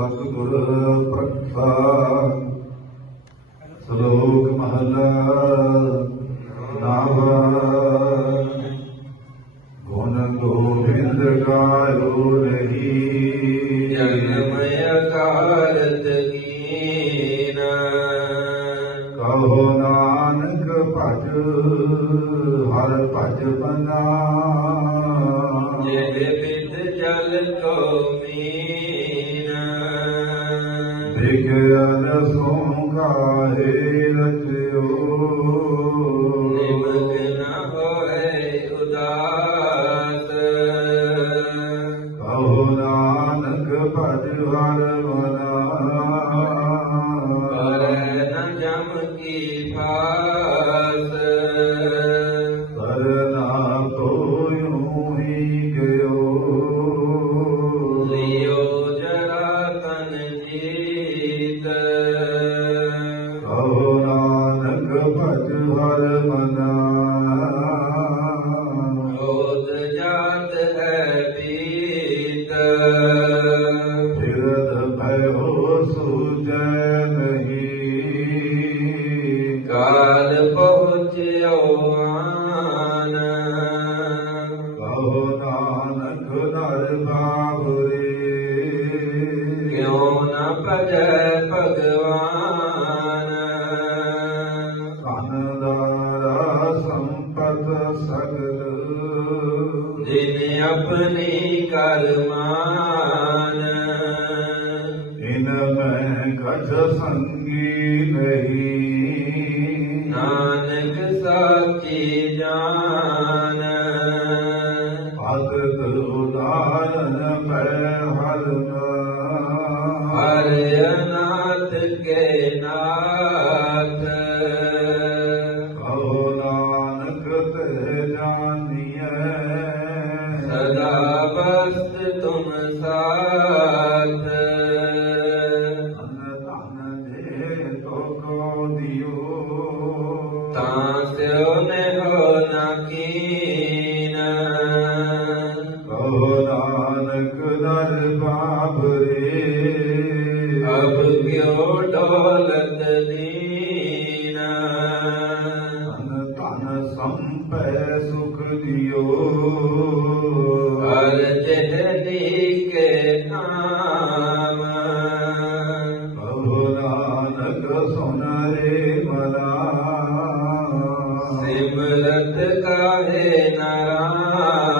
ਸਤਿਗੁਰ ਪ੍ਰਖਾ ਸਲੋਕ ਮਹਲਾ ਨਾਮ भजवा وجاءت मृत कहे नारा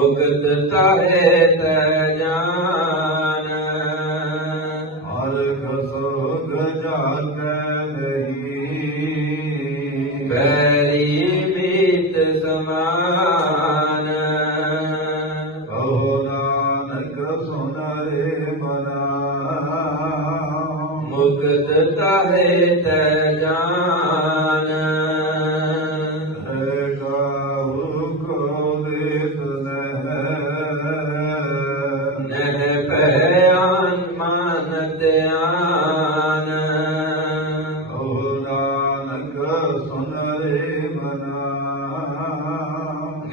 भुगत तारे तै जा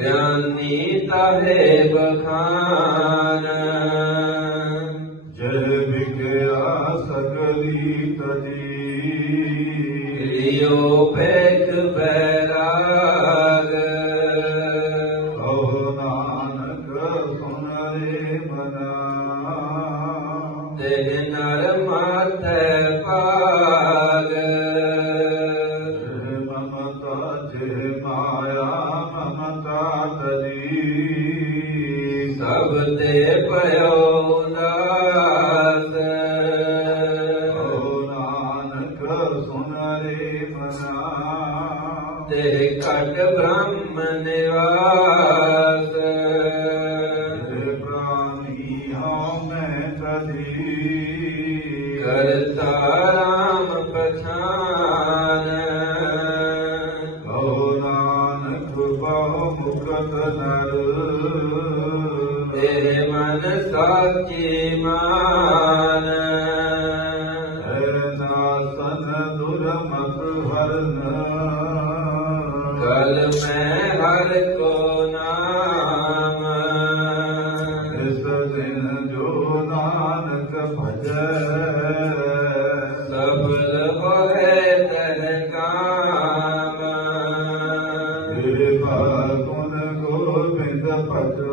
ज्ञानी तहे बखान जय विज्ञा सकली तरी पैक पै Kalka Brahmane Vaasa Thank uh you. -huh.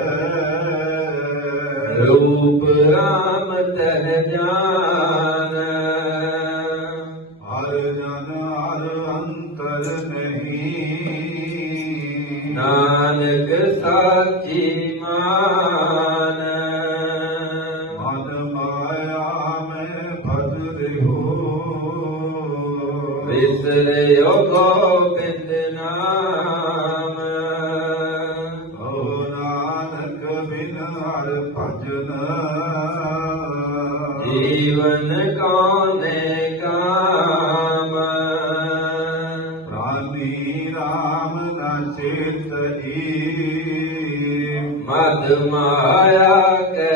Meram ના ચેત રી બદમાયા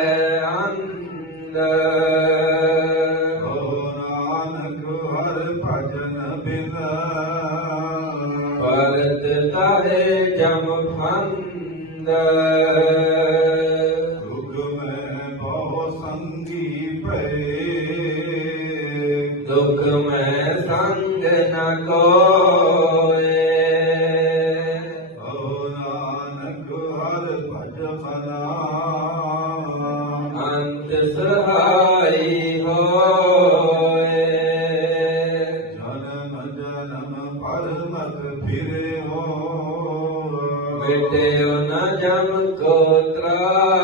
कोत्रा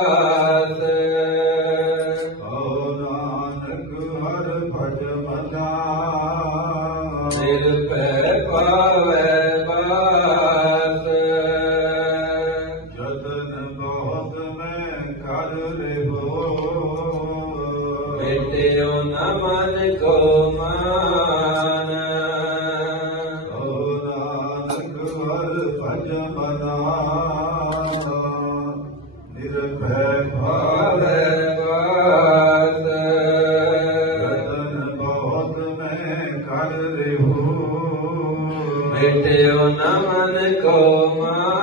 Me quedo en la coma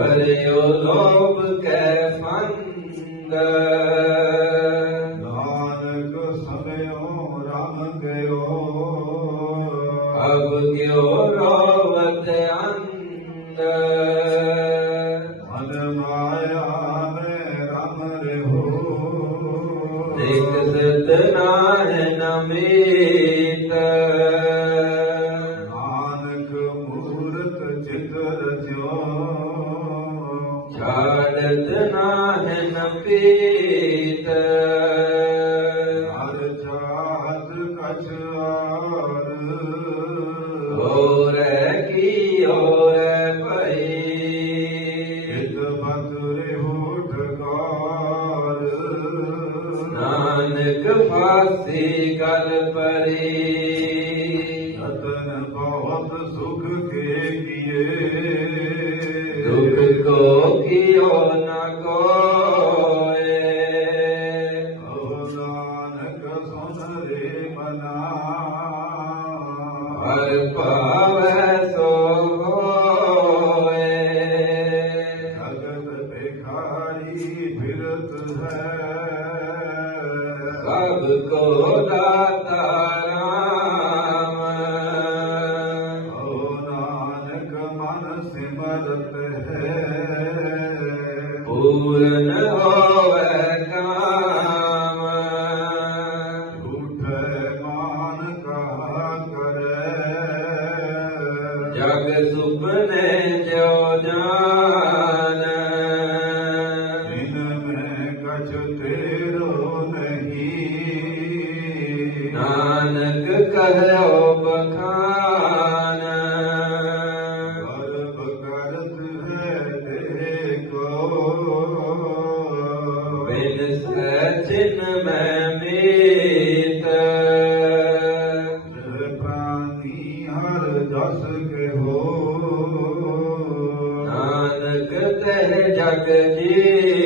Mariyo Lob Ke Fanda ਸਦੀ ਗਲ ਸਿਮਰਤ ਹੈ ਪੂਰ हाल दस जगजे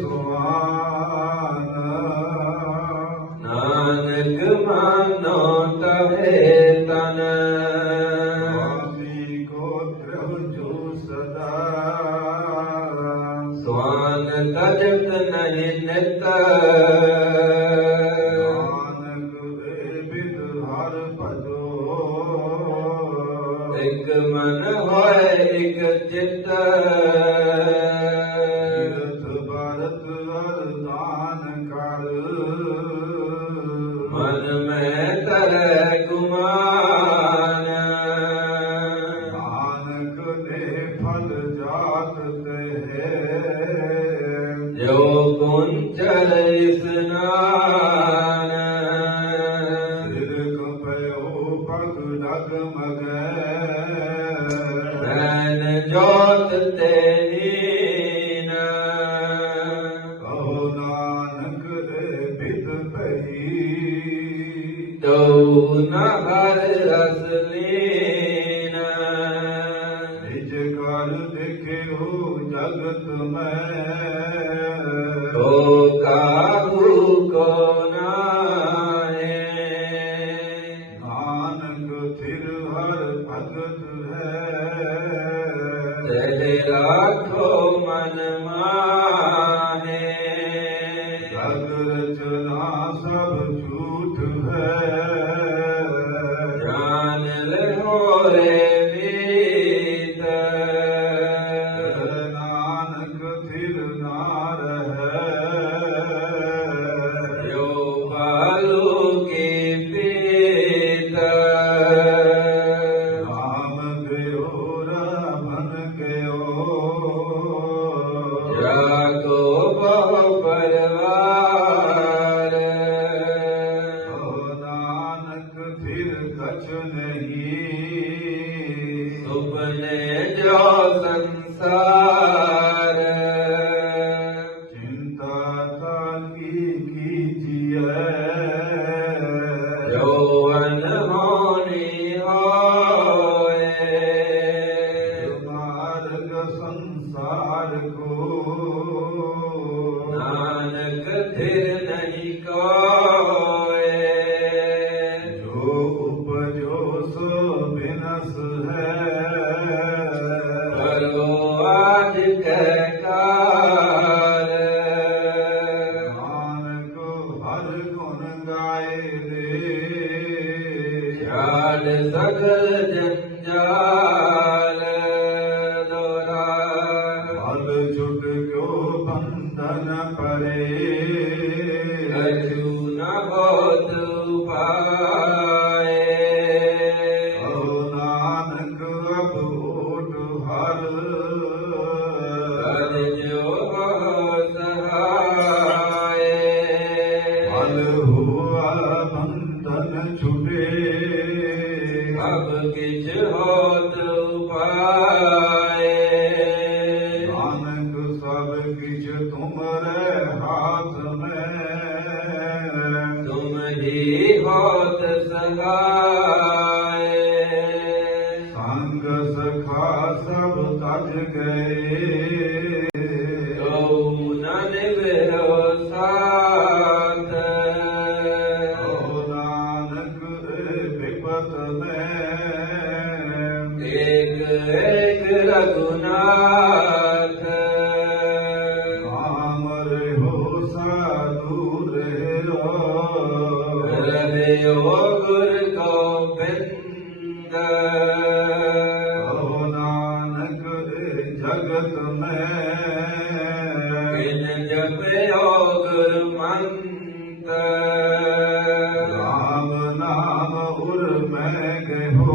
そのま كنت ليث राखो मन मा ले जन्या सांग सखा सब तज गए ਗਏ ਹੋ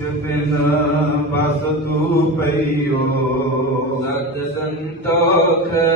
बिन बस तू पै संतोष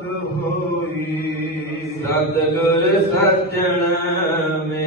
सतगुर सत्यन में